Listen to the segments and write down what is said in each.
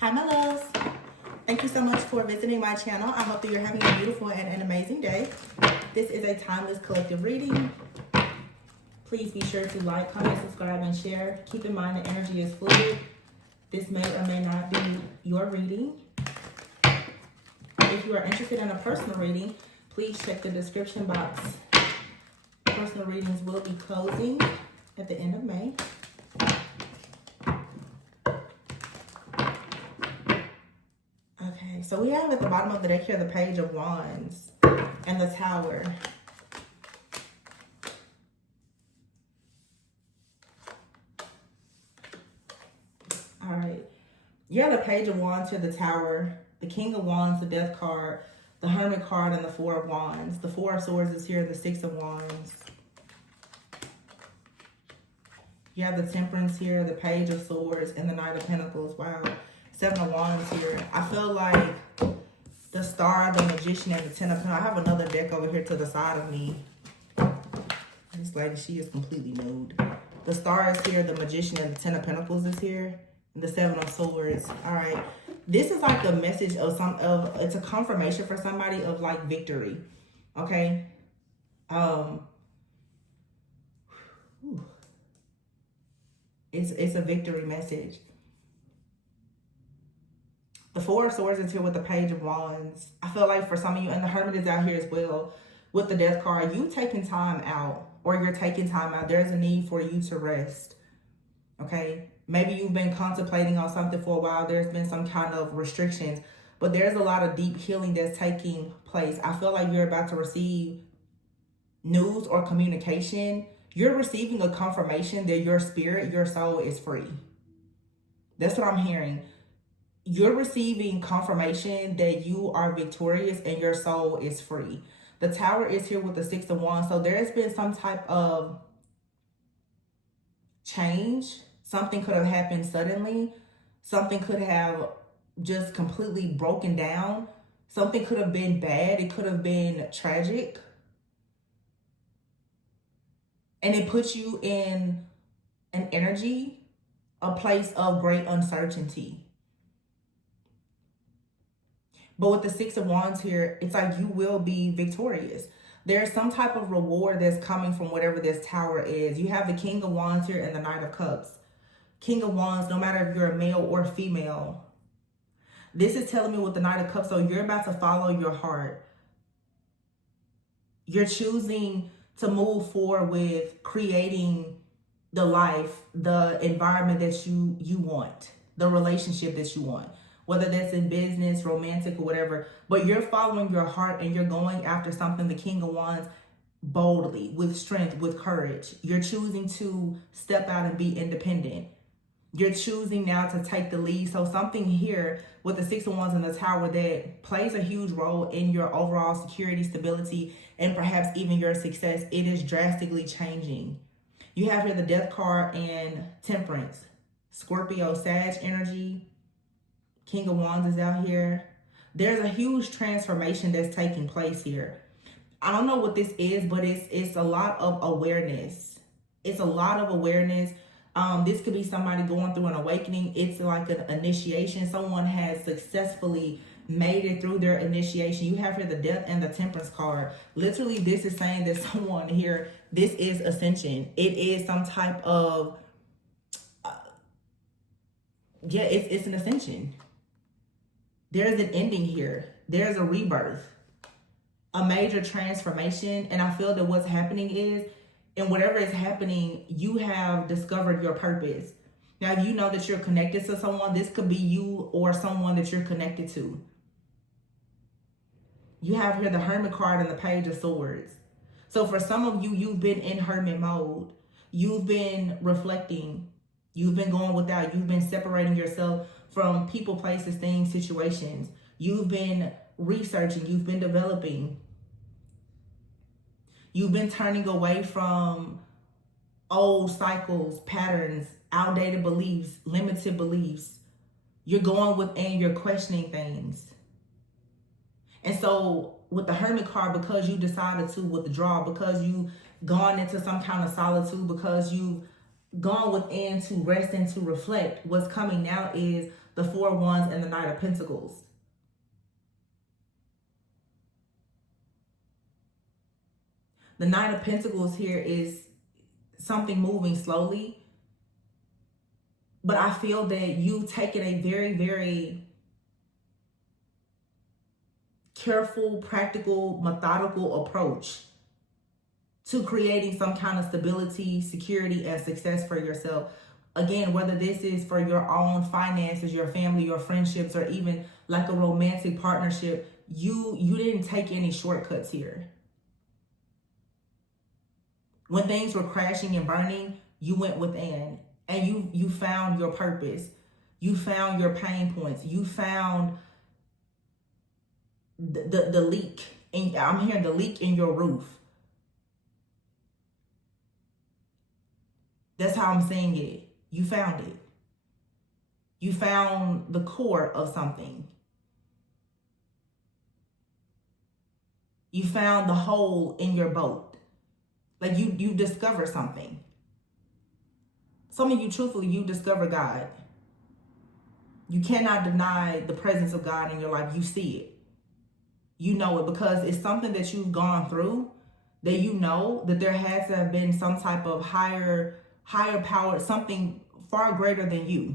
Hi, my loves. Thank you so much for visiting my channel. I hope that you're having a beautiful and an amazing day. This is a timeless collective reading. Please be sure to like, comment, subscribe, and share. Keep in mind the energy is fluid. This may or may not be your reading. If you are interested in a personal reading, please check the description box. Personal readings will be closing at the end of May. Okay, so we have at the bottom of the deck here the Page of Wands and the Tower. All right, you have the Page of Wands here, the Tower, the King of Wands, the Death card, the Hermit card, and the Four of Wands. The Four of Swords is here, the Six of Wands. You have the Temperance here, the Page of Swords, and the Knight of Pentacles. Wow. Seven of Wands here. I feel like the Star, the Magician, and the Ten of Pentacles. I have another deck over here to the side of me. This lady, she is completely nude. The Star is here, the Magician, and the Ten of Pentacles is here. And the Seven of Swords. All right. This is like a message of it's a confirmation for somebody of like victory. Okay. It's a victory message. The Four of Swords is here with the Page of Wands. I feel like for some of you, and the Hermit is out here as well with the Death card, you taking time out, or you're taking time out. There's a need for you to rest. Okay? Maybe you've been contemplating on something for a while. There's been some kind of restrictions, but there's a lot of deep healing that's taking place. I feel like you're about to receive news or communication. You're receiving a confirmation that your spirit, your soul is free. That's what I'm hearing. You're receiving confirmation that you are victorious and your soul is free. The Tower is here with the Six of Wands. So there has been some type of change. Something could have happened suddenly. Something could have just completely broken down. Something could have been bad. It could have been tragic. And it puts you in an energy, a place of great uncertainty. But with the Six of Wands here, it's like you will be victorious. There's some type of reward that's coming from whatever this Tower is. You have the King of Wands here and the Knight of Cups. King of Wands, no matter if you're a male or female. This is telling me with the Knight of Cups, so you're about to follow your heart. You're choosing to move forward with creating the life, the environment that you want, the relationship that you want. Whether that's in business, romantic, or whatever. But you're following your heart and you're going after something, the King of Wands, boldly, with strength, with courage. You're choosing to step out and be independent. You're choosing now to take the lead. So something here with the Six of Wands and the Tower that plays a huge role in your overall security, stability, and perhaps even your success. It is drastically changing. You have here the Death card and Temperance. Scorpio, Sag energy. King of Wands is out here. There's a huge transformation that's taking place here. I don't know what this is, but it's a lot of awareness. It's a lot of awareness. This could be somebody going through an awakening. It's like an initiation. Someone has successfully made it through their initiation. You have here the Death and the Temperance card. Literally, this is saying that someone here, this is ascension. It is some type of, it's an ascension. There's an ending here. There's a rebirth, a major transformation. And I feel that what's happening is, and whatever is happening, you have discovered your purpose. Now, if you know that you're connected to someone, this could be you or someone that you're connected to. You have here the Hermit card and the Page of Swords. So for some of you, you've been in hermit mode. You've been reflecting. You've been going without. You've been separating yourself from people, places, things, situations. You've been researching. You've been developing. You've been turning away from old cycles, patterns, outdated beliefs, limited beliefs. You're going within, you're questioning things. And so with the Hermit card, because you decided to withdraw, because you've gone into some kind of solitude, because you've gone within to rest and to reflect, what's coming now is the Four of Wands and the Knight of Pentacles. The Knight of Pentacles here is something moving slowly, but I feel that you've taken a very, very careful, practical, methodical approach to creating some kind of stability, security, and success for yourself. Again, whether this is for your own finances, your family, your friendships, or even like a romantic partnership, you didn't take any shortcuts here. When things were crashing and burning, you went within and you found your purpose. You found your pain points. You found the leak. And I'm hearing the leak in your roof. That's how I'm saying it. You found it. You found the core of something. You found the hole in your boat. Like you discovered something. Some of you, truthfully, you discover God. You cannot deny the presence of God in your life. You see it. You know it because it's something that you've gone through, that you know that there has to have been some type of higher power, something far greater than you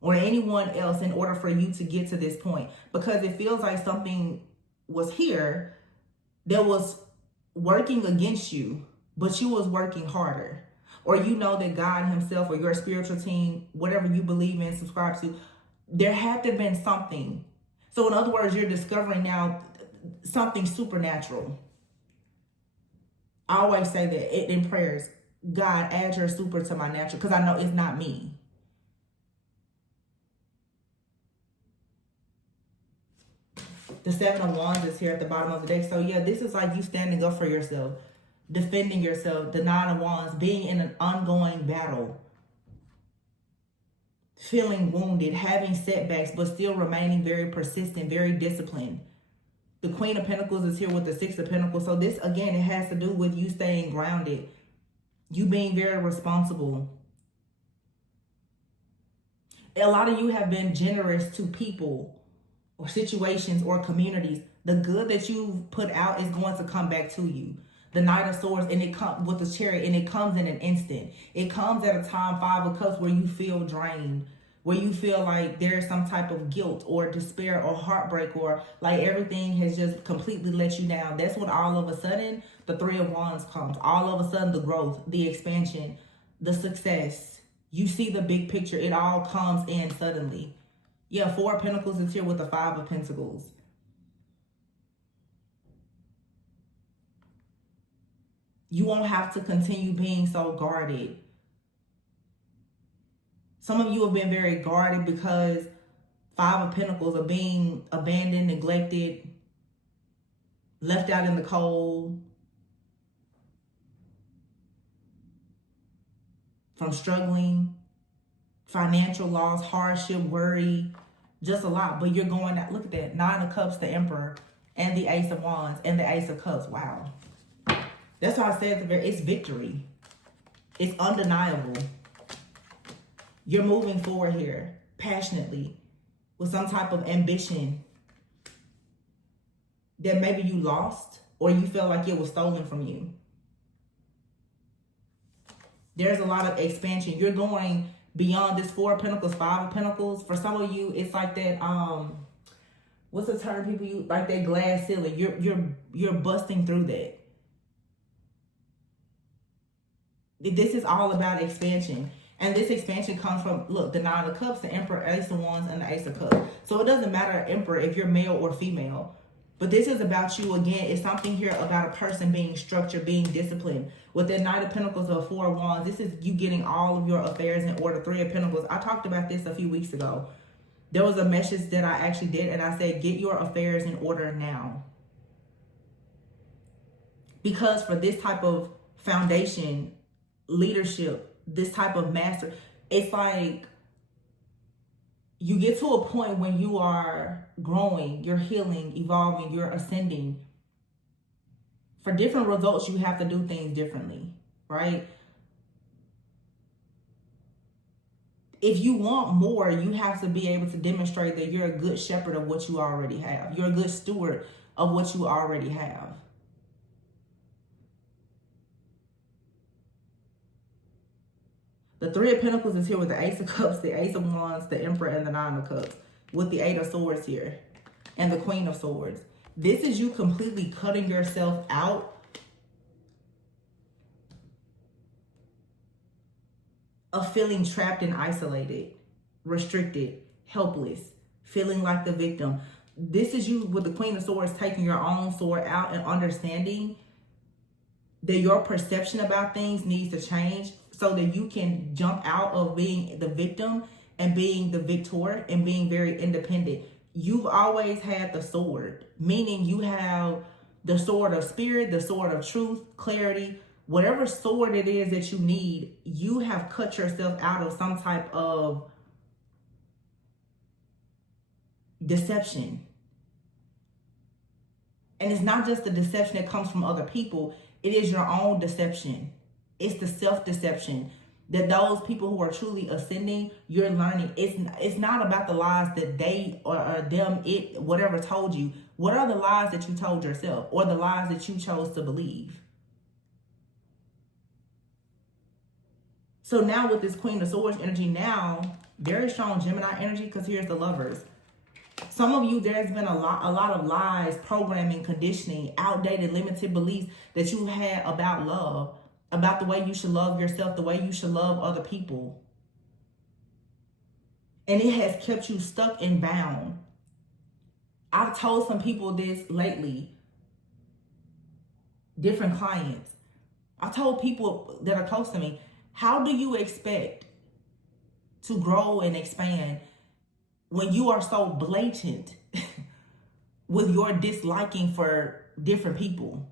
or anyone else in order for you to get to this point. Because it feels like something was here that was working against you, but you was working harder. Or you know that God himself or your spiritual team, whatever you believe in, subscribe to, there had to have been something. So in other words, you're discovering now something supernatural. I always say that in prayers, God, add your super to my natural, because I know it's not me. The Seven of Wands is here at the bottom of the deck. So yeah, this is like you standing up for yourself, defending yourself. The Nine of Wands, being in an ongoing battle, feeling wounded, having setbacks, but still remaining very persistent, very disciplined. The Queen of Pentacles is here with the Six of Pentacles. So this, again, it has to do with you staying grounded, you being very responsible. A lot of you have been generous to people or situations or communities. The good that you've put out is going to come back to you. The Knight of Swords, and it comes with the Chariot, and it comes in an instant. It comes at a time, Five of Cups, where you feel drained, where you feel like there's some type of guilt or despair or heartbreak, or like everything has just completely let you down. That's when all of a sudden the Three of Wands comes. All of a sudden the growth, the expansion, the success. You see the big picture. It all comes in suddenly. Yeah, Four of Pentacles is here with the Five of Pentacles. You won't have to continue being so guarded. Some of you have been very guarded because Five of Pentacles are being abandoned, neglected, left out in the cold, from struggling, financial loss, hardship, worry, just a lot. But you're going out. Look at that. Nine of Cups, the Emperor, and the Ace of Wands, and the Ace of Cups. Wow. That's why I said it's victory. It's undeniable. You're moving forward here passionately with some type of ambition that maybe you lost or you felt like it was stolen from you. There's a lot of expansion. You're going beyond this Four of Pentacles, Five of Pentacles. For some of you, it's like that, what's the term people use? Like that glass ceiling. You're busting through that. This is all about expansion. And this expansion comes from, look, the Nine of Cups, the Emperor, Ace of Wands, and the Ace of Cups. So it doesn't matter, Emperor, if you're male or female. But this is about you again. It's something here about a person being structured, being disciplined. With the Knight of Pentacles or Four of Wands, this is you getting all of your affairs in order. Three of Pentacles. I talked about this a few weeks ago. There was a message that I actually did, and I said, get your affairs in order now. Because for this type of foundation, leadership, this type of master, it's like you get to a point when you are growing, you're healing, evolving, you're ascending. For different results, you have to do things differently, right? if you want more, you have to be able to demonstrate that you're a good shepherd of what you already have. You're a good steward of what you already have. The Three of Pentacles is here with the Ace of Cups, the Ace of Wands, the Emperor, and the Nine of Cups, with the Eight of Swords here, and the Queen of Swords. This is you completely cutting yourself out of feeling trapped and isolated, restricted, helpless, feeling like the victim. This is you with the Queen of Swords taking your own sword out and understanding that your perception about things needs to change so that you can jump out of being the victim and being the victor and being very independent. You've always had the sword, meaning you have the sword of spirit, the sword of truth, clarity, whatever sword it is that you need. You have cut yourself out of some type of deception. And it's not just the deception that comes from other people. It is your own deception. It's the self-deception that those people who are truly ascending, you're learning. It's not about the lies that they or them, it, whatever told you. What are the lies that you told yourself or the lies that you chose to believe? So now with this Queen of Swords energy now, very strong Gemini energy, because here's the Lovers. Some of you, there's been a lot of lies, programming, conditioning, outdated, limited beliefs that you had about love, about the way you should love yourself, the way you should love other people. And it has kept you stuck and bound. I've told some people this lately, different clients. I've told people that are close to me, how do you expect to grow and expand when you are so blatant with your disliking for different people?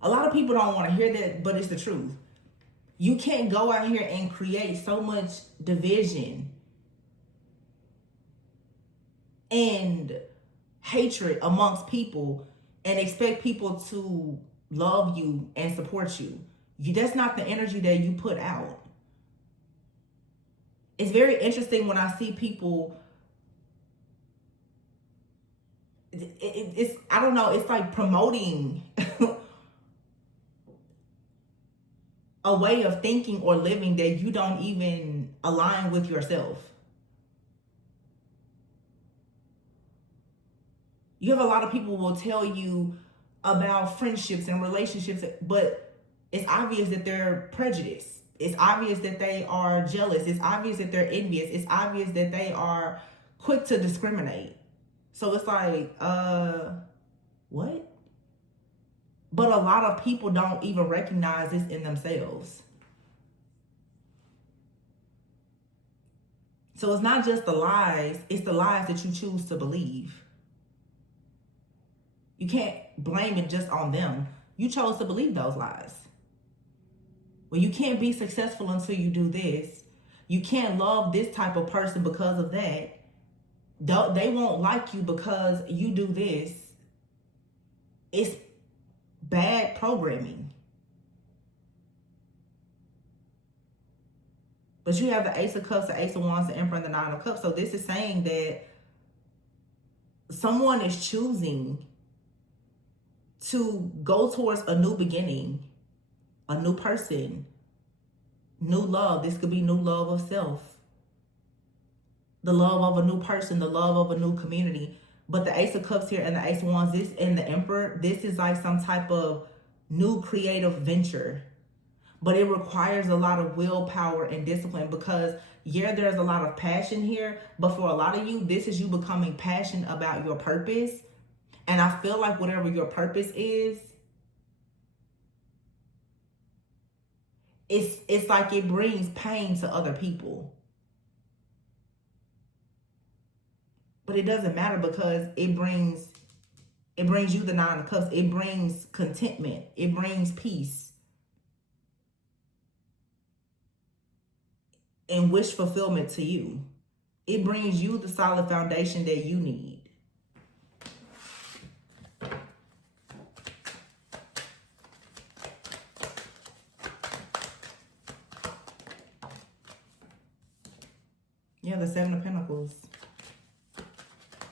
A lot of people don't want to hear that, but it's the truth. You can't go out here and create so much division and hatred amongst people and expect people to love you and support you. That's not the energy that you put out. It's very interesting when I see people, it's I don't know, it's like promoting a way of thinking or living that you don't even align with yourself. You have a lot of people will tell you about friendships and relationships, but it's obvious that they're prejudiced. It's obvious that they are jealous. It's obvious that they're envious. It's obvious that they are quick to discriminate. So it's like, what? But a lot of people don't even recognize this in themselves. So it's not just the lies, it's the lies that you choose to believe. You can't blame it just on them. You chose to believe those lies. Well, you can't be successful until you do this. You can't love this type of person because of that. They won't like you because you do this. It's bad programming. But you have the Ace of Cups, the Ace of Wands, the Emperor, and the Nine of Cups. So this is saying that someone is choosing to go towards a new beginning, a new person, new love. This could be new love of self, the love of a new person, the love of a new community. But the Ace of Cups here and the Ace of Wands, this and the Emperor, this is like some type of new creative venture. But it requires a lot of willpower and discipline because, yeah, there's a lot of passion here. But for a lot of you, this is you becoming passionate about your purpose. And I feel like whatever your purpose is, it's like it brings pain to other people. But it doesn't matter because it brings you the Nine of Cups. It brings contentment. It brings peace. And wish fulfillment to you. It brings you the solid foundation that you need. the Seven of Pentacles.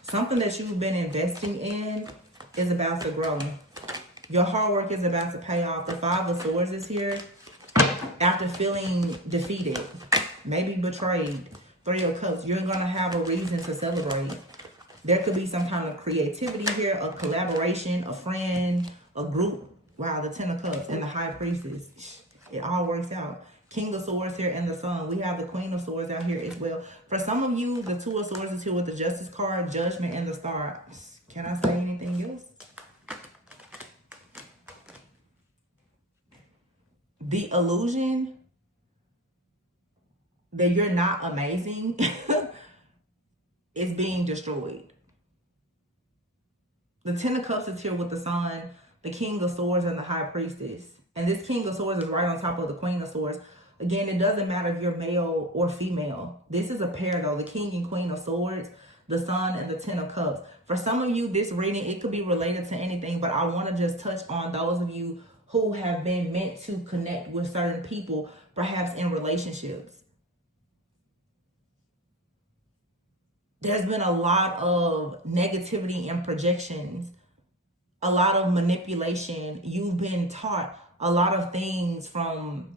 Something that you've been investing in is about to grow. Your hard work is about to pay off. The Five of Swords is here. After feeling defeated, maybe betrayed, Three of Cups, you're going to have a reason to celebrate. There could be some kind of creativity here, a collaboration, a friend, a group. Wow, the Ten of Cups and the High Priestess. It all works out. King of Swords here and the Sun. We have the Queen of Swords out here as well. For some of you, the Two of Swords is here with the Justice card, Judgment, and the Star. Can I say anything else? The illusion that you're not amazing is being destroyed. The Ten of Cups is here with the Sun, the King of Swords, and the High Priestess. And this King of Swords is right on top of the Queen of Swords. Again, it doesn't matter if you're male or female. This is a pair though, the King and Queen of Swords, the Sun, and the Ten of Cups. For some of you, this reading, it could be related to anything, but I want to just touch on those of you who have been meant to connect with certain people, perhaps in relationships. There's been a lot of negativity and projections, a lot of manipulation. You've been taught a lot of things from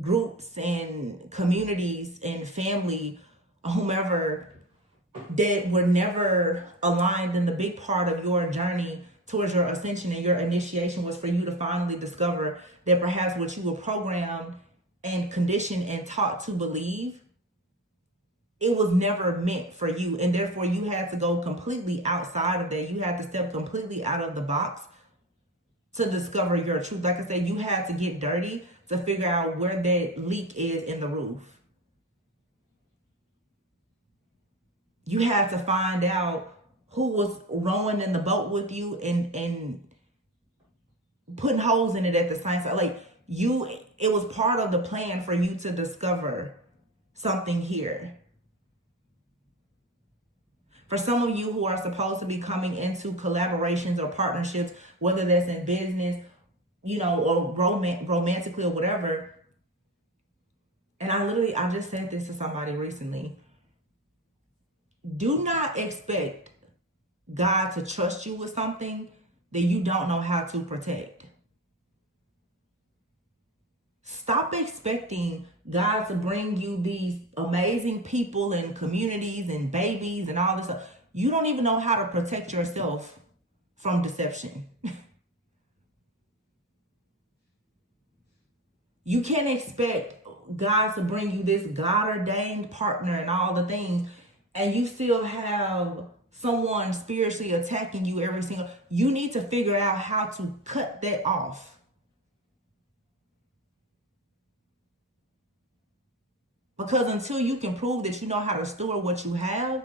groups and communities and family, whomever, that were never aligned. And the big part of your journey towards your ascension and your initiation was for you to finally discover that perhaps what you were programmed and conditioned and taught to believe, it was never meant for you. And therefore you had to go completely outside of that. You had to step completely out of the box to discover your truth. Like I said, you had to get dirty to figure out where that leak is in the roof. You had to find out who was rowing in the boat with you and putting holes in it at the same time. Like it was part of the plan for you to discover something here. For some of you who are supposed to be coming into collaborations or partnerships, whether that's in business, or romantically or whatever. And I just said this to somebody recently. Do not expect God to trust you with something that you don't know how to protect. Stop expecting God to bring you these amazing people and communities and babies and all this stuff. You don't even know how to protect yourself from deception. You can't expect God to bring you this God-ordained partner and all the things, and you still have someone spiritually attacking you every single. You need to figure out how to cut that off. Because until you can prove that you know how to steward what you have,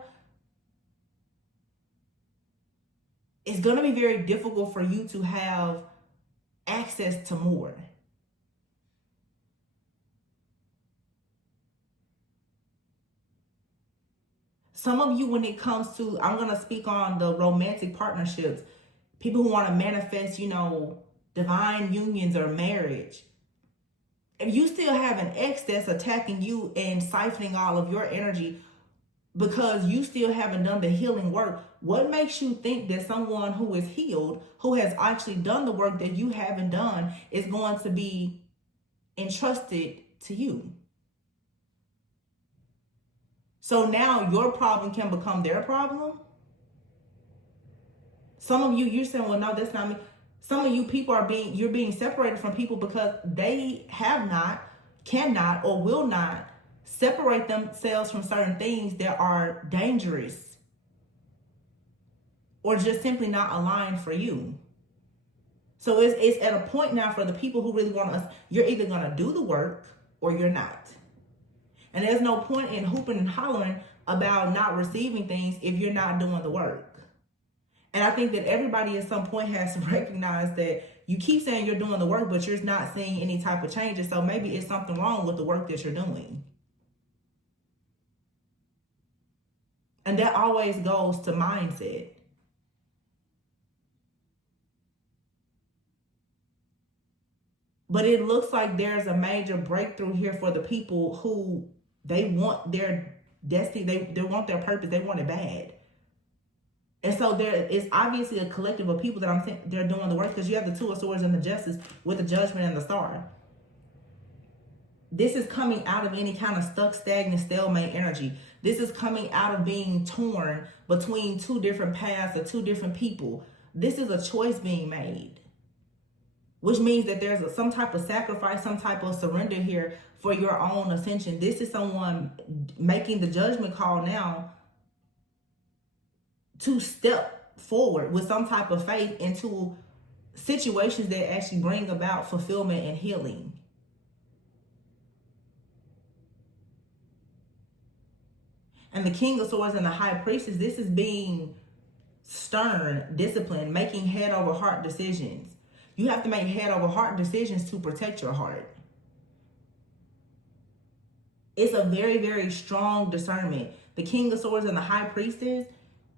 it's going to be very difficult for you to have access to more. Some of you, when it comes to, I'm going to speak on the romantic partnerships, people who want to manifest, divine unions or marriage. If you still have an ex that's attacking you and siphoning all of your energy because you still haven't done the healing work, what makes you think that someone who is healed, who has actually done the work that you haven't done, is going to be entrusted to you? So now your problem can become their problem. Some of you, you're saying, well, no, that's not me. Some of you people you're being separated from people because they have not, cannot, or will not separate themselves from certain things that are dangerous or just simply not aligned for you. So it's at a point now for the people who really want us, you're either going to do the work or you're not. And there's no point in hooping and hollering about not receiving things if you're not doing the work. And I think that everybody at some point has to recognize that you keep saying you're doing the work, but you're not seeing any type of changes. So maybe it's something wrong with the work that you're doing. And that always goes to mindset. But it looks like there's a major breakthrough here for the people who they want their destiny. They want their purpose. They want it bad. And so there is obviously a collective of people that they're doing the work, because you have the Two of Swords and the Justice with the Judgment and the Star. This is coming out of any kind of stuck, stagnant, stalemate energy. This is coming out of being torn between two different paths or two different people. This is a choice being made, which means that there's some type of sacrifice, some type of surrender here for your own ascension. This is someone making the judgment call now to step forward with some type of faith into situations that actually bring about fulfillment and healing. And the King of Swords and the High Priestess, this is being stern, disciplined, making head over heart decisions. You have to make head over heart decisions to protect your heart. It's a very, very strong discernment. The King of Swords and the High Priestess,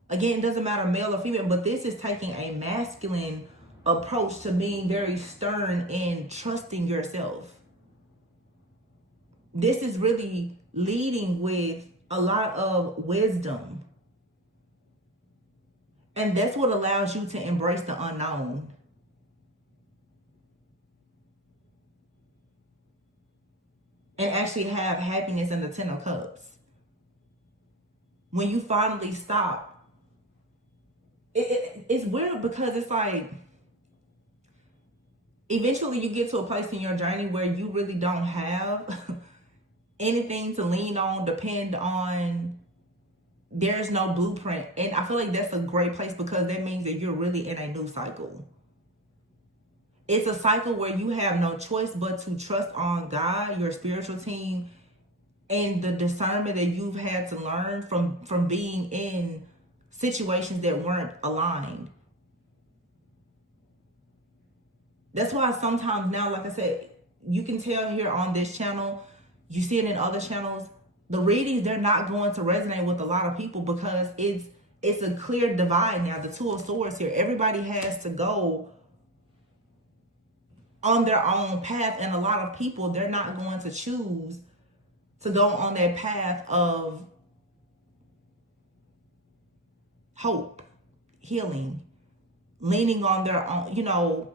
again, it doesn't matter male or female, but this is taking a masculine approach to being very stern and trusting yourself. This is really leading with a lot of wisdom. And that's what allows you to embrace the unknown. And actually have happiness in the Ten of Cups. When you finally stop, it's weird, because it's like, eventually you get to a place in your journey where you really don't have anything to lean on, depend on. There's no blueprint. And I feel like that's a great place, because that means that you're really in a new cycle. It's a cycle where you have no choice but to trust on God, your spiritual team, and the discernment that you've had to learn from being in situations that weren't aligned. That's why sometimes now, like I said, you can tell here on this channel, you see it in other channels, the readings, they're not going to resonate with a lot of people, because it's a clear divide now. The Two of Swords here, everybody has to go on their own path, and a lot of people, they're not going to choose to go on that path of hope, healing, leaning on their own,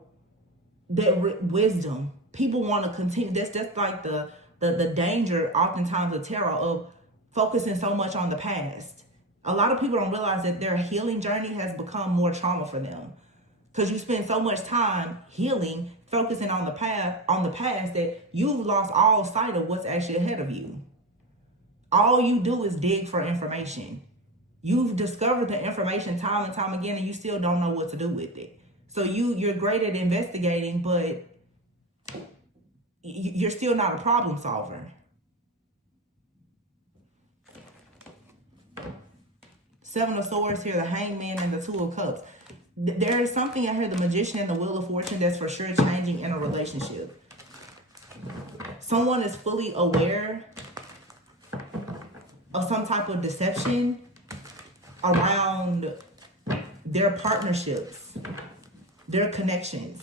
their wisdom. People want to continue. That's like the danger oftentimes of tarot, of focusing so much on the past. A lot of people don't realize that their healing journey has become more trauma for them, because you spend so much time healing, focusing on the past, that you've lost all sight of what's actually ahead of you. All you do is dig for information. You've discovered the information time and time again, and you still don't know what to do with it. So you're great at investigating, but you're still not a problem solver. Seven of Swords here, the Hangman and the Two of Cups. There is something in here, the Magician and the Wheel of Fortune, that's for sure changing in a relationship. Someone is fully aware of some type of deception around their partnerships, their connections.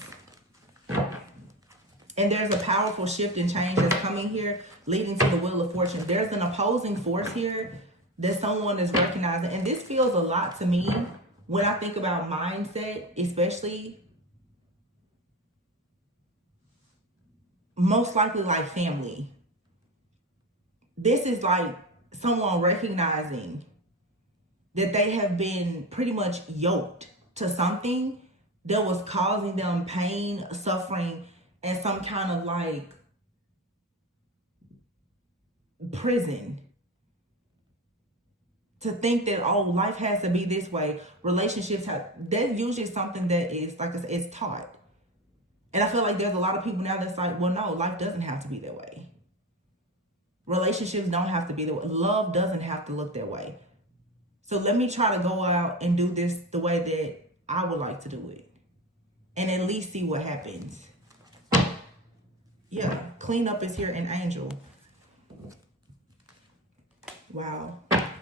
And there's a powerful shift and change that's coming here, leading to the Wheel of Fortune. There's an opposing force here that someone is recognizing. And this feels a lot to me when I think about mindset, especially most likely like family. This is like someone recognizing that they have been pretty much yoked to something that was causing them pain, suffering, and some kind of like prison. To think that, oh, life has to be this way, relationships have, that's usually something that is, like I said, it's taught. And I feel like there's a lot of people now that's like, well, no, life doesn't have to be that way. Relationships don't have to be that way. Love doesn't have to look that way. So let me try to go out and do this the way that I would like to do it, and at least see what happens. Yeah, cleanup is here in Angel. Wow.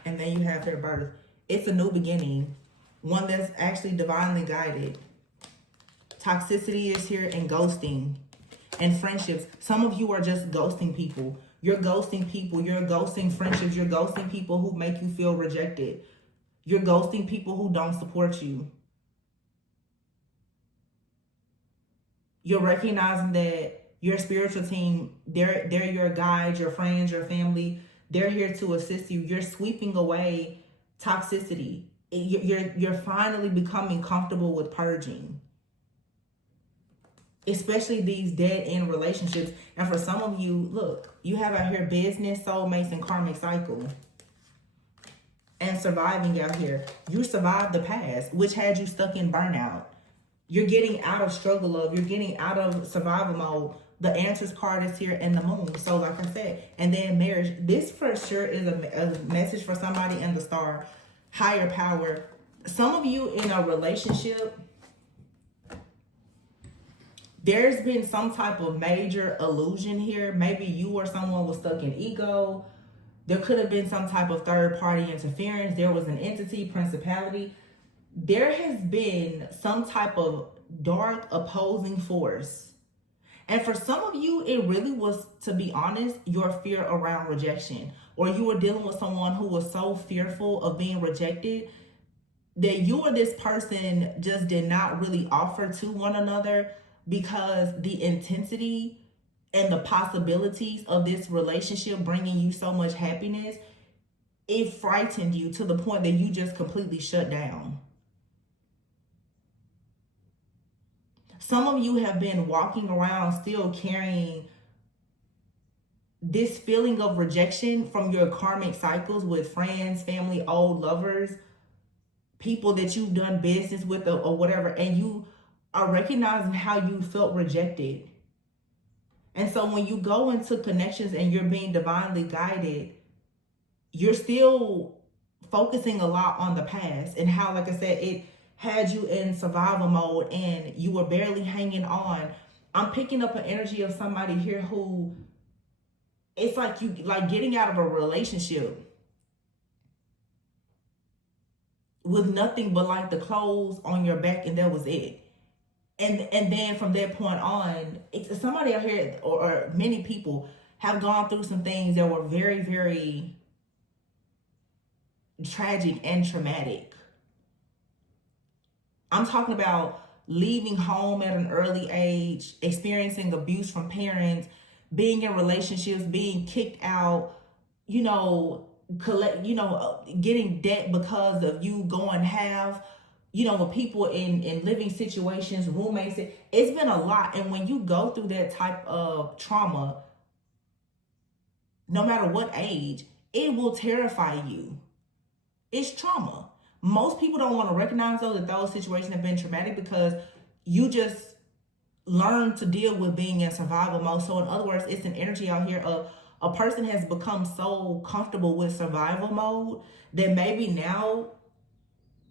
And then you have their birth. It's a new beginning. One that's actually divinely guided. Toxicity is here, and ghosting and friendships. Some of you are just ghosting people. You're ghosting people. You're ghosting friendships. You're ghosting people who make you feel rejected. You're ghosting people who don't support you. You're recognizing that your spiritual team, they're your guides, your friends, your family. They're here to assist you. You're sweeping away toxicity. You're finally becoming comfortable with purging, especially these dead end relationships. And for some of you, look, you have out here business, soulmates, and karmic cycle, and surviving out here. You survived the past, which had you stuck in burnout. You're getting out of struggle love. You're getting out of survival mode. The answers card is here and the moon. So like I said, and then marriage. This for sure is a message for somebody in the star. Higher power. Some of you in a relationship, there's been some type of major illusion here. Maybe you or someone was stuck in ego. There could have been some type of third party interference. There was an entity, principality. There has been some type of dark opposing force. And for some of you, it really was, to be honest, your fear around rejection. Or you were dealing with someone who was so fearful of being rejected that you or this person just did not really offer to one another, because the intensity and the possibilities of this relationship bringing you so much happiness, it frightened you to the point that you just completely shut down. Some of you have been walking around still carrying this feeling of rejection from your karmic cycles with friends, family, old lovers, people that you've done business with, or whatever, and you are recognizing how you felt rejected. And so when you go into connections and you're being divinely guided, you're still focusing a lot on the past and how, like I said, it had you in survival mode and you were barely hanging on. I'm picking up an energy of somebody here who, it's like you like getting out of a relationship with nothing but like the clothes on your back, and that was it. And then from that point on, it's somebody out here, or many people have gone through some things that were very, very tragic and traumatic. I'm talking about leaving home at an early age, experiencing abuse from parents, being in relationships, being kicked out, getting debt because of you going half, with people in living situations, roommates. It's been a lot. And when you go through that type of trauma, no matter what age, it will terrify you. It's trauma. Most people don't want to recognize, though, that those situations have been traumatic, because you just learn to deal with being in survival mode. So in other words, it's an energy out here of a person has become so comfortable with survival mode that maybe now,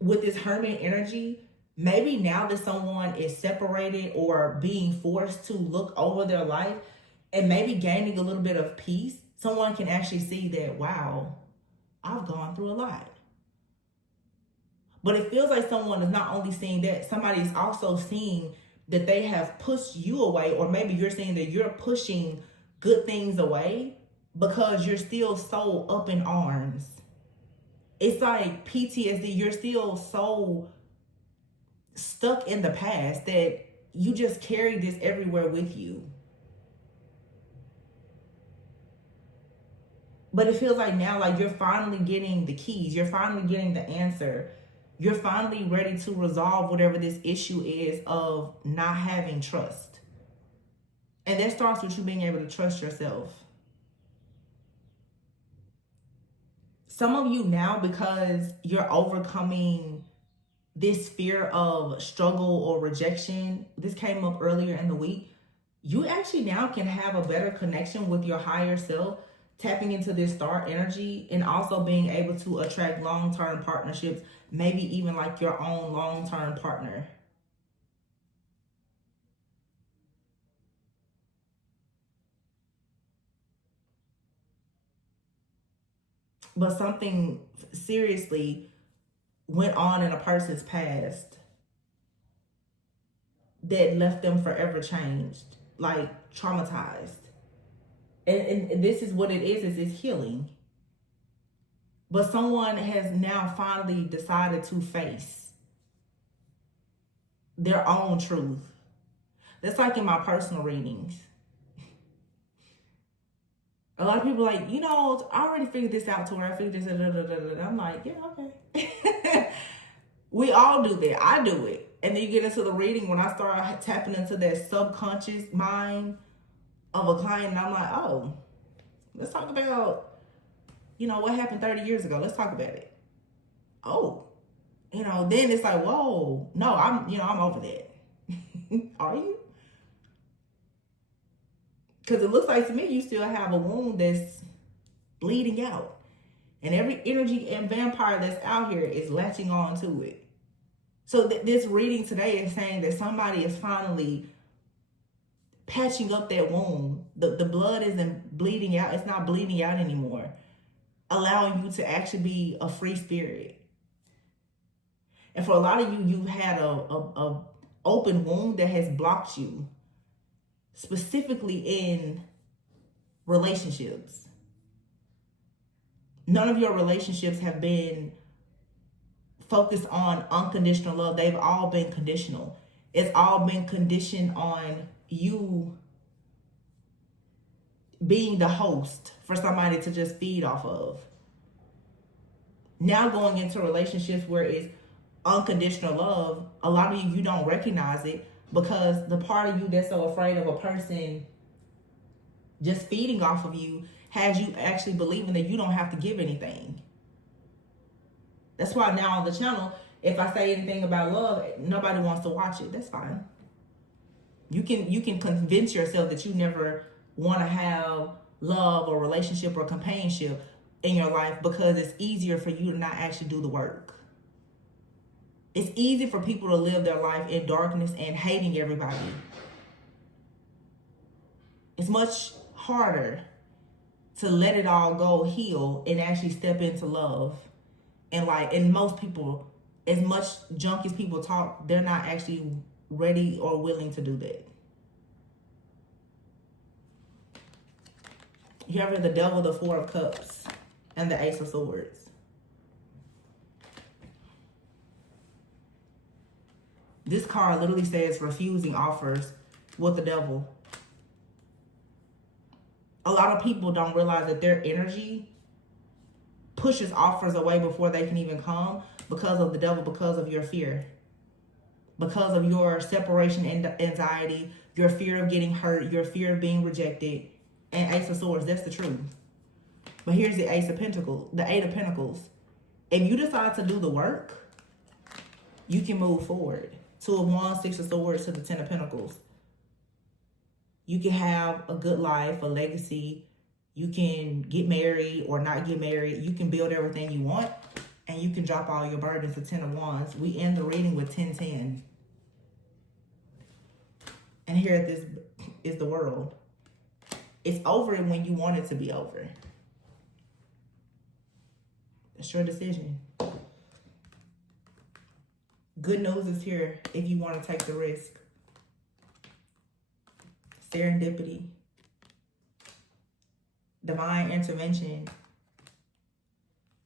with this hermit energy, maybe now that someone is separated or being forced to look over their life and maybe gaining a little bit of peace, someone can actually see that, wow, I've gone through a lot. But it feels like someone is not only seeing that, somebody is also seeing that they have pushed you away, or maybe you're seeing that you're pushing good things away because you're still so up in arms. It's like PTSD. You're still so stuck in the past that you just carry this everywhere with you. But it feels like now, like you're finally getting the keys. You're finally getting the answer. You're finally ready to resolve whatever this issue is of not having trust. And that starts with you being able to trust yourself. Some of you now, because you're overcoming this fear of struggle or rejection, this came up earlier in the week, you actually now can have a better connection with your higher self, tapping into this star energy, and also being able to attract long-term partnerships, maybe even like your own long-term partner. But something seriously went on in a person's past that left them forever changed, like traumatized. And this is what it is it's healing. But someone has now finally decided to face their own truth. That's like in my personal readings. A lot of people are like, I already figured this out to where I figured this out. I'm like, yeah, okay. We all do that. I do it. And then you get into the reading when I start tapping into that subconscious mind of a client, and I'm like, oh, let's talk about, what happened 30 years ago. Let's talk about it. Oh, then it's like, whoa, no, I'm over that. Are you? Because it looks like to me you still have a wound that's bleeding out. And every energy and vampire that's out here is latching on to it. So this reading today is saying that somebody is finally patching up that wound. The blood isn't bleeding out. It's not bleeding out anymore. Allowing you to actually be a free spirit. And for a lot of you, you've had a open wound that has blocked you. Specifically in relationships. None of your relationships have been focused on unconditional love. They've all been conditional. It's all been conditioned on you being the host for somebody to just feed off of. Now going into relationships where it's unconditional love, a lot of you don't recognize it because the part of you that's so afraid of a person just feeding off of you has you actually believing that you don't have to give anything. That's why now on the channel, if I say anything about love, nobody wants to watch it. That's fine. You can convince yourself that you never want to have love or relationship or companionship in your life because it's easier for you to not actually do the work. It's easy for people to live their life in darkness and hating everybody. It's much harder to let it all go, heal, and actually step into love. And most people, as much junk as people talk, they're not actually ready or willing to do that. You have the Devil, the Four of Cups, and the Ace of Swords. This card literally says refusing offers with the Devil. A lot of people don't realize that their energy pushes offers away before they can even come because of the Devil, because of your fear. Because of your separation and anxiety, your fear of getting hurt, your fear of being rejected. And Ace of Swords, that's the truth. But here's the Ace of Pentacles, the Eight of Pentacles. If you decide to do the work, you can move forward. Two of Wands, Six of Swords to the Ten of Pentacles. You can have a good life, a legacy. You can get married or not get married. You can build everything you want. And you can drop all your burdens to Ten of Wands. We end the reading with 10-10. And here this is the World. It's over when you want it to be over. It's your decision. Good news is here if you want to take the risk. Serendipity. Divine intervention.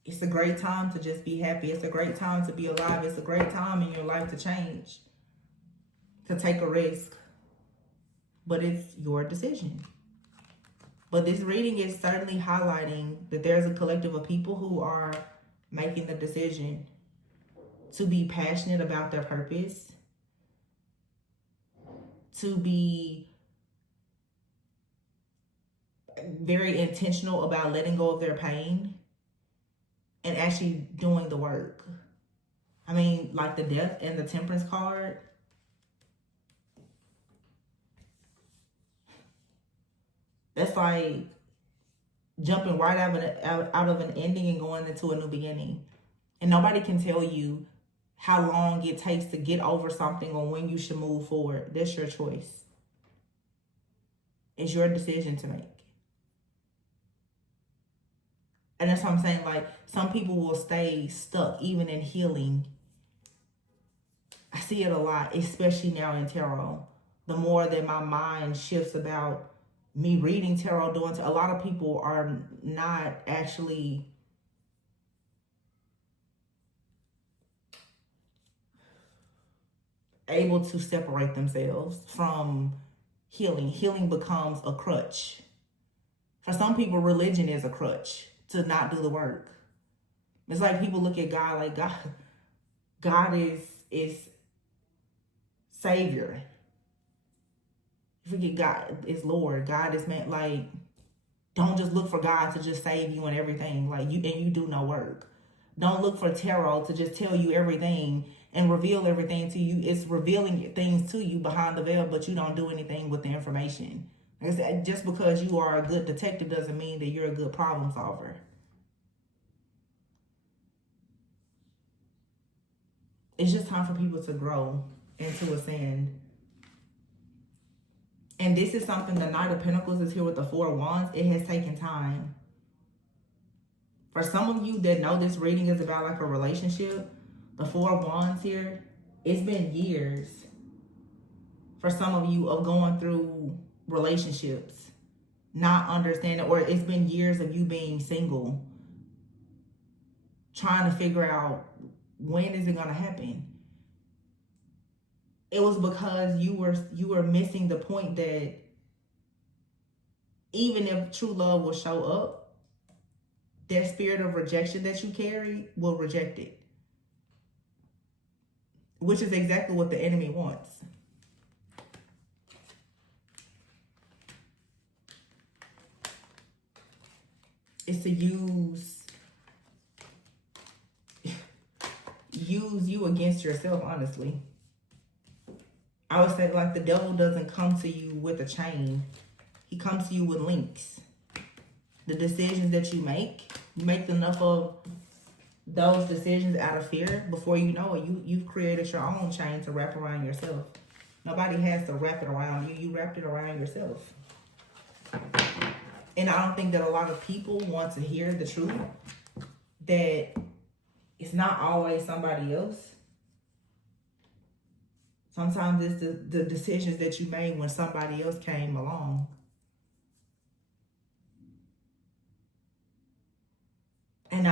It's a great time to just be happy. It's a great time to be alive. It's a great time in your life to change. To take a risk. But it's your decision. But this reading is certainly highlighting that there's a collective of people who are making the decision to be passionate about their purpose, to be very intentional about letting go of their pain and actually doing the work. I mean, like the Death and the Temperance card. That's like jumping right out of an ending and going into a new beginning. And nobody can tell you how long it takes to get over something or when you should move forward. That's your choice. It's your decision to make. And that's what I'm saying. Like, some people will stay stuck even in healing. I see it a lot, especially now in tarot. The more that my mind shifts about me reading tarot, doing a lot of people are not actually able to separate themselves from healing. Healing becomes a crutch. For some people, religion is a crutch to not do the work. It's like people look at God like God is Savior. You forget God is Lord. God is meant, like, don't just look for God to just save you and everything. Like, you do no work. Don't look for tarot to just tell you everything and reveal everything to you. It's revealing things to you behind the veil, but you don't do anything with the information. Like I said, just because you are a good detective doesn't mean that you're a good problem solver. It's just time for people to grow and to ascend. And this is something, the Knight of Pentacles is here with the Four of Wands. It has taken time. For some of you that know this reading is about like a relationship, the Four of Wands here, it's been years for some of you of going through relationships, not understanding, or it's been years of you being single, trying to figure out when is it going to happen. It was because you were missing the point that even if true love will show up, that spirit of rejection that you carry will reject it, which is exactly what the enemy wants. It's to use you against yourself, honestly. I would say, like, the devil doesn't come to you with a chain. He comes to you with links. The decisions that you make enough of those decisions out of fear. Before you know it, you've created your own chain to wrap around yourself. Nobody has to wrap it around you. You wrapped it around yourself. And I don't think that a lot of people want to hear the truth, that it's not always somebody else. Sometimes it's the decisions that you made when somebody else came along. And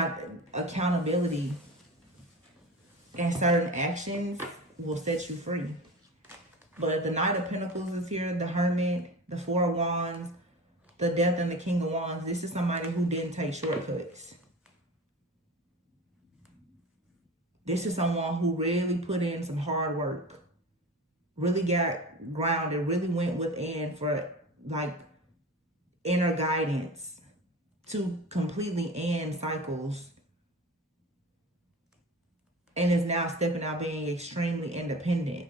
accountability and certain actions will set you free. But the Knight of Pentacles is here, the Hermit, the Four of Wands, the Death, and the King of Wands. This is somebody who didn't take shortcuts. This is someone who really put in some hard work, really got grounded, really went within for like inner guidance to completely end cycles, and is now stepping out being extremely independent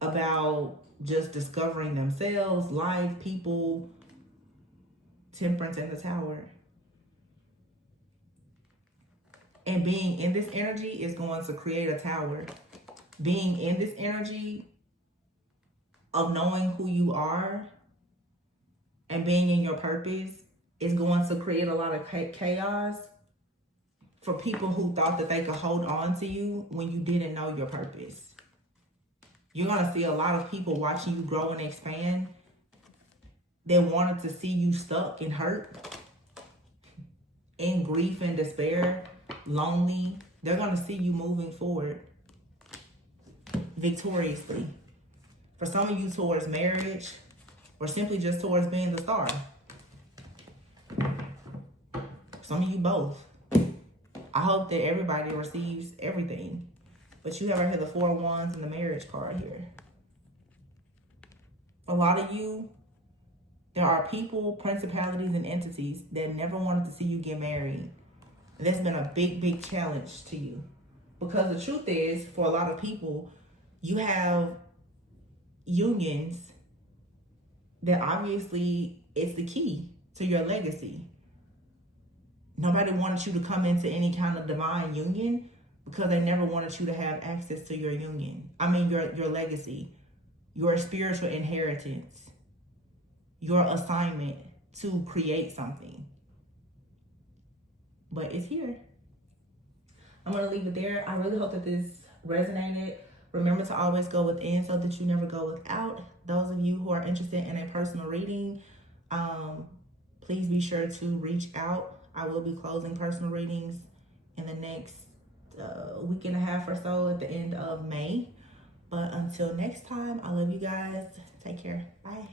about just discovering themselves, life, people, Temperance, and the Tower. And being in this energy is going to create a tower. Being in this energy of knowing who you are and being in your purpose is going to create a lot of chaos for people who thought that they could hold on to you when you didn't know your purpose. You're going to see a lot of people watching you grow and expand. They wanted to see you stuck and hurt, in grief and despair, lonely. They're going to see you moving forward victoriously. For some of you, towards marriage, or simply just towards being the star. Some of you, both. I hope that everybody receives everything. But you have right here the Four of Wands and the marriage card here. A lot of you, there are people, principalities, and entities that never wanted to see you get married. And that's been a big, big challenge to you. Because the truth is, for a lot of people, you have unions that obviously is the key to your legacy. Nobody wanted you to come into any kind of divine union because they never wanted you to have access to your union. I mean, your legacy, your spiritual inheritance, your assignment to create something. But it's here. I'm going to leave it there. I really hope that this resonated. Remember to always go within so that you never go without. Those of you who are interested in a personal reading, please be sure to reach out. I will be closing personal readings in the next week and a half or so at the end of May. But until next time, I love you guys. Take care. Bye.